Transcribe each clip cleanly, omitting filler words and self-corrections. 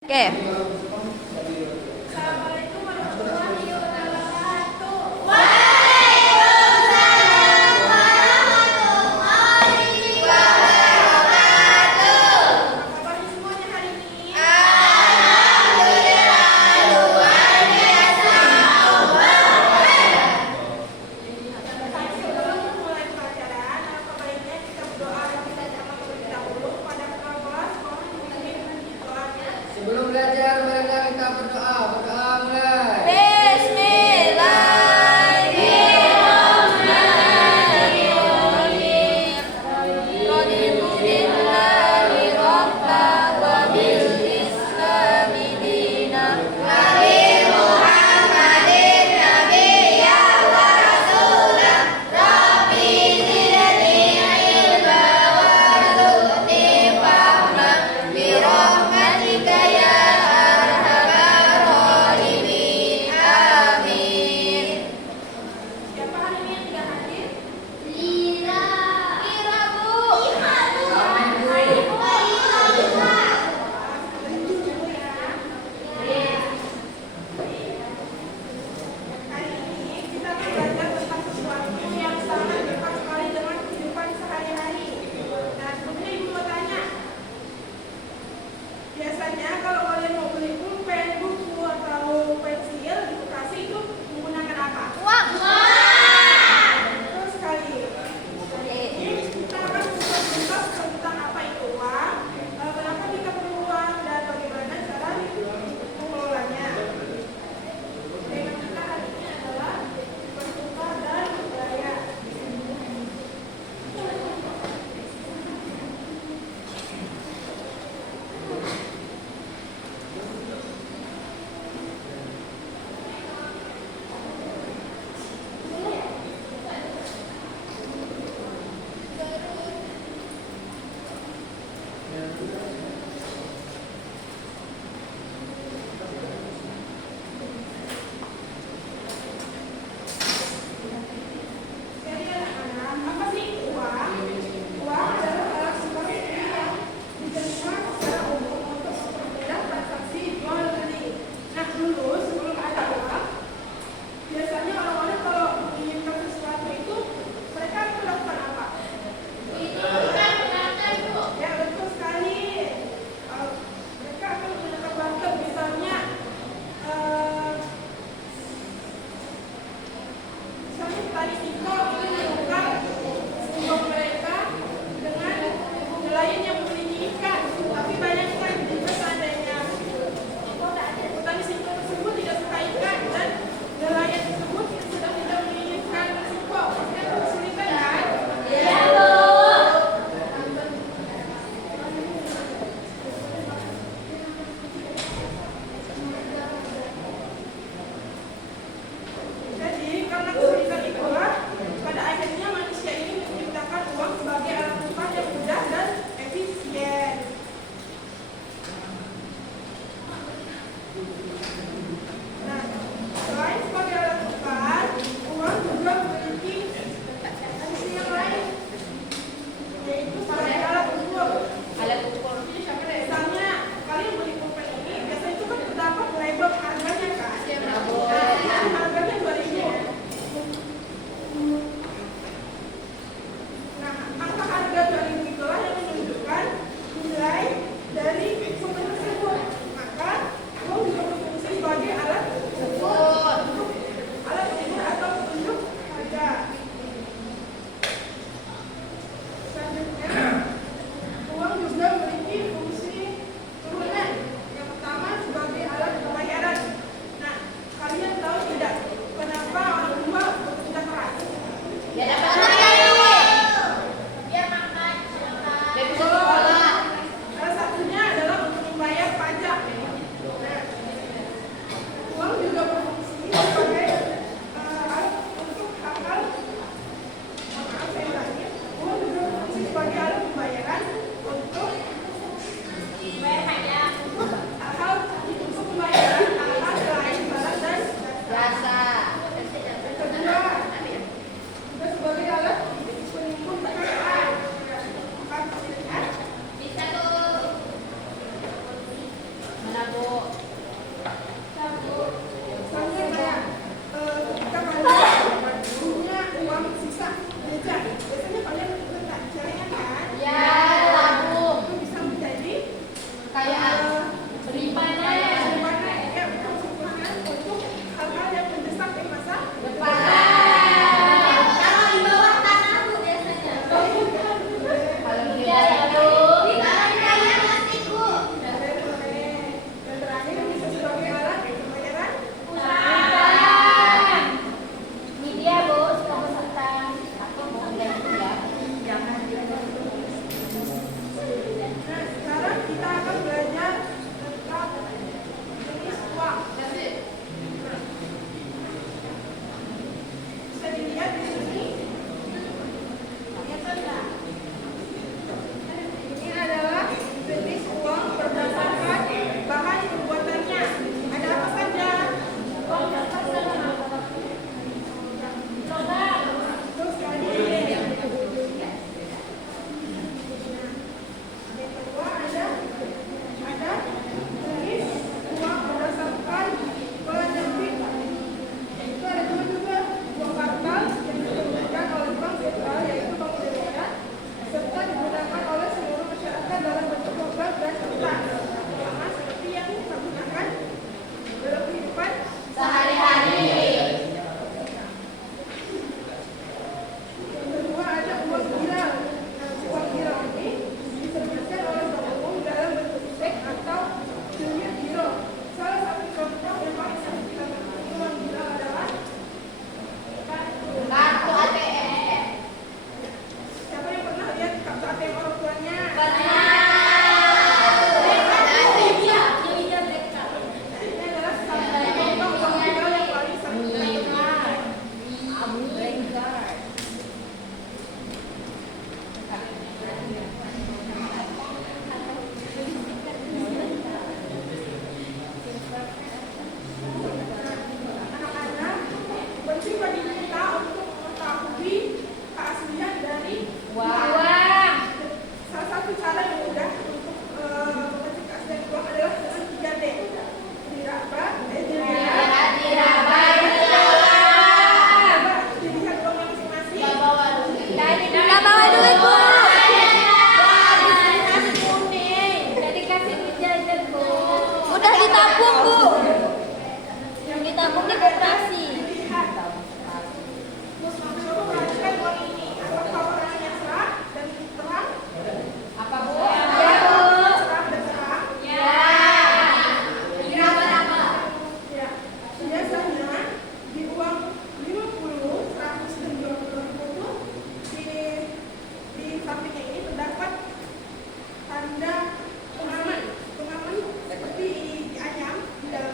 Oke. Assalamualaikum warahmatullahi wabarakatuh. Apa kabarnya semuanya hari ini? Sebelum mulai pelajaran, alangkah baiknya kita berdoa kita sama terlebih dahulu kepada Allah. Mohon dipimpin doanya. Sebelum belajar, marilah kita berdoa. Berdoa mulai. Misalnya kayak ketika kalian punya uang sisa jajan, biasanya kalian letak caranya kan? Ya, tabung. Itu bisa menjadi Kayak beribadah. ya maksudnya untuk hal-hal yang mendesak di masa Depan. Kalau di bawah tanah Bu biasanya. Kalau Iya ya Bu. Di bawah tanah plastik Bu. dan terakhir bisa sebagai alat pembayaran. Utang. Media Bu, suka peserta. Aku mau ganti ya. Jangan Nah, sekarang kita akan belajar tentang jenis uang. Bisa dilihat di sini. Lihat enggak? Ini adalah jenis uang berdasarkan bahan pembuatannya. Ada apa saja? Terus tadi yang kedua ada jenis uang berdasarkan penerbit. Itu ada dua juga, uang kartal yang diterbitkan oleh Bank Sentral yaitu Bank Indonesia, serta digunakan oleh seluruh masyarakat dalam bentuk logam dan kertas, sama seperti yang kita gunakan dalam kehidupan sehari-hari. Yang kedua ada uang giral. Uang giral ini diterbitkan oleh bank umum dalam bentuk cek atau unit giro. Salah satu contoh yang paling sering kita temui uang giral adalah Kartu ATM. siapa yang pernah lihat kartu ATM orang tuanya? Ini adalah salah satu contoh uang giral yang paling sering kita temui. Anak-anak, penting bagi kita untuk mengetahui keaslian dari Uang. Salah satu cara yang mudah untuk mengecek keaslian uang adalah dengan 3D. Diraba, Diraba. Coba dilihat uangnya masing-masing. Nggak bawa duit Bu. Jadi kasih duit jajan Bu. Udah ditabung Bu. Yang ditabung di koperasi. Dilihat. Terus coba perhatikan uang ini. Apakah warnanya cerah dan terang? Apa Bu? Cerah dan terang. Ya. Ya, biasanya di uang 50, 100 dan 20.000 itu di sampingnya ini terdapat tanda pengaman seperti di ayam di dalam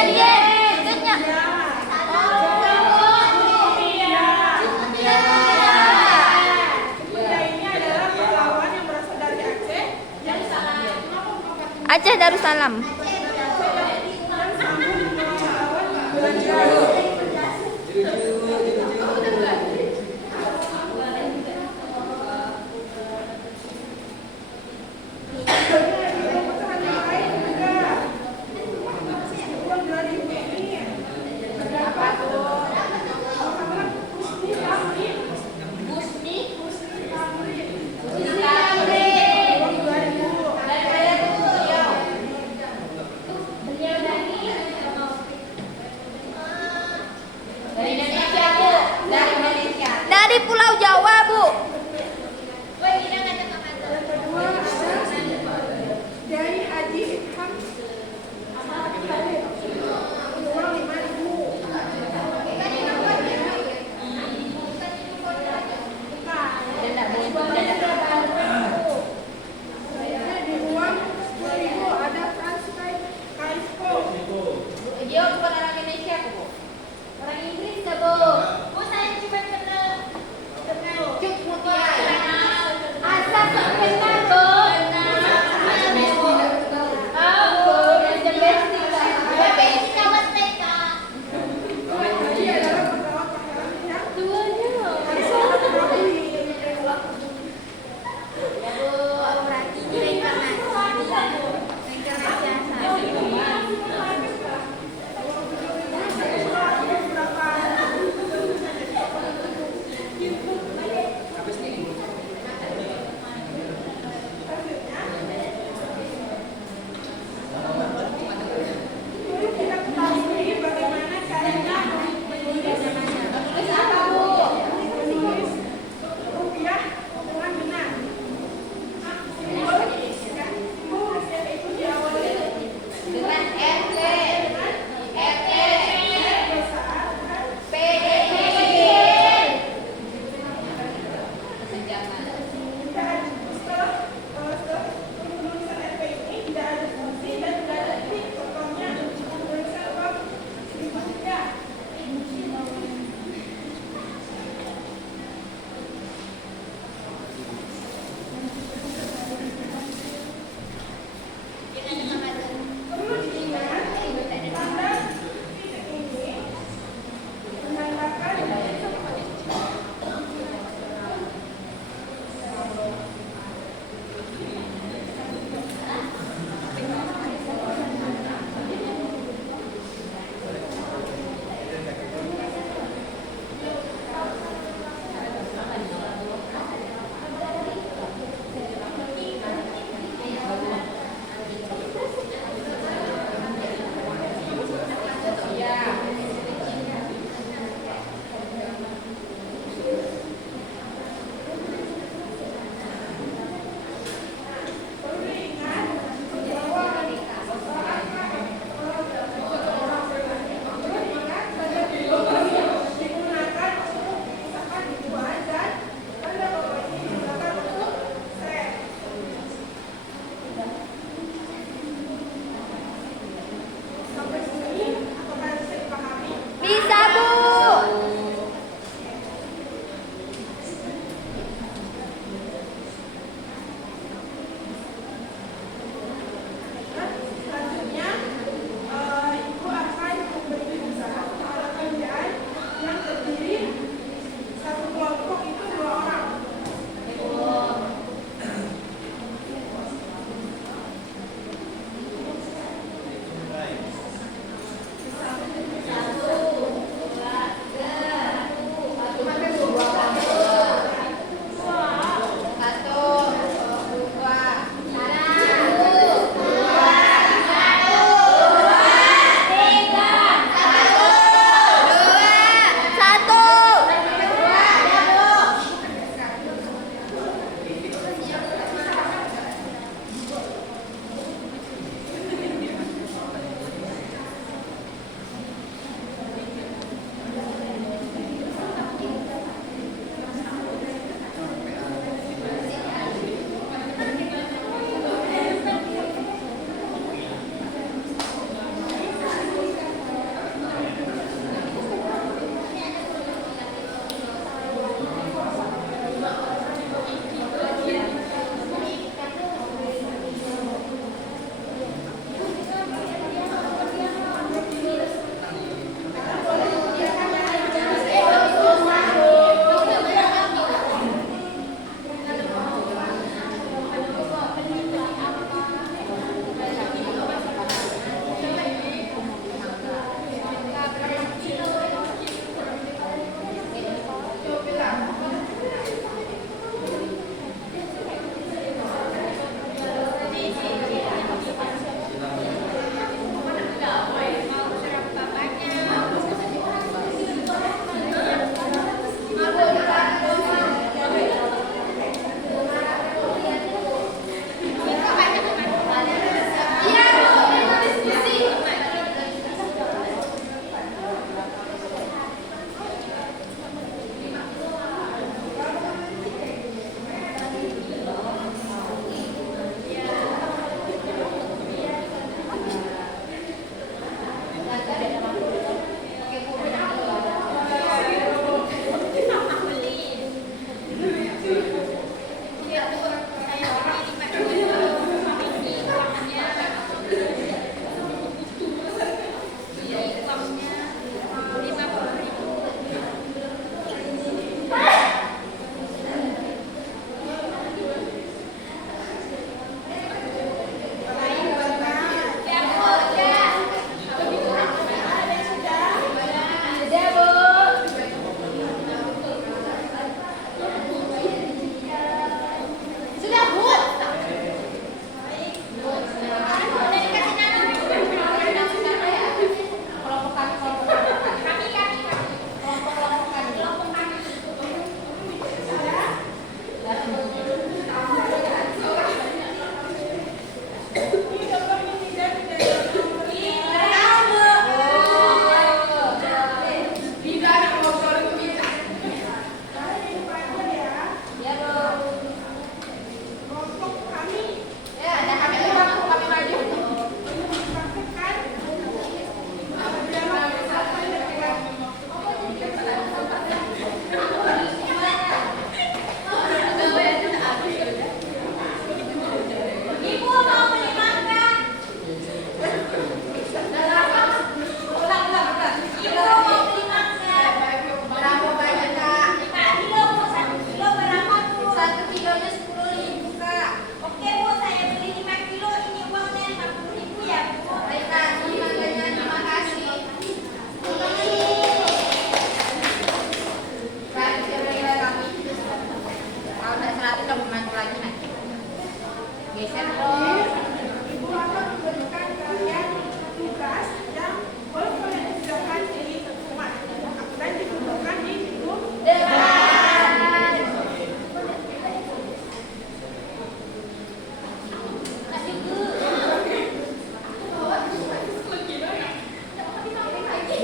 Ikutnya. Bunda ini adalah pahlawan yang berasal dari Aceh yang Aceh Darussalam.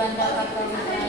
tujuan dapat kementerian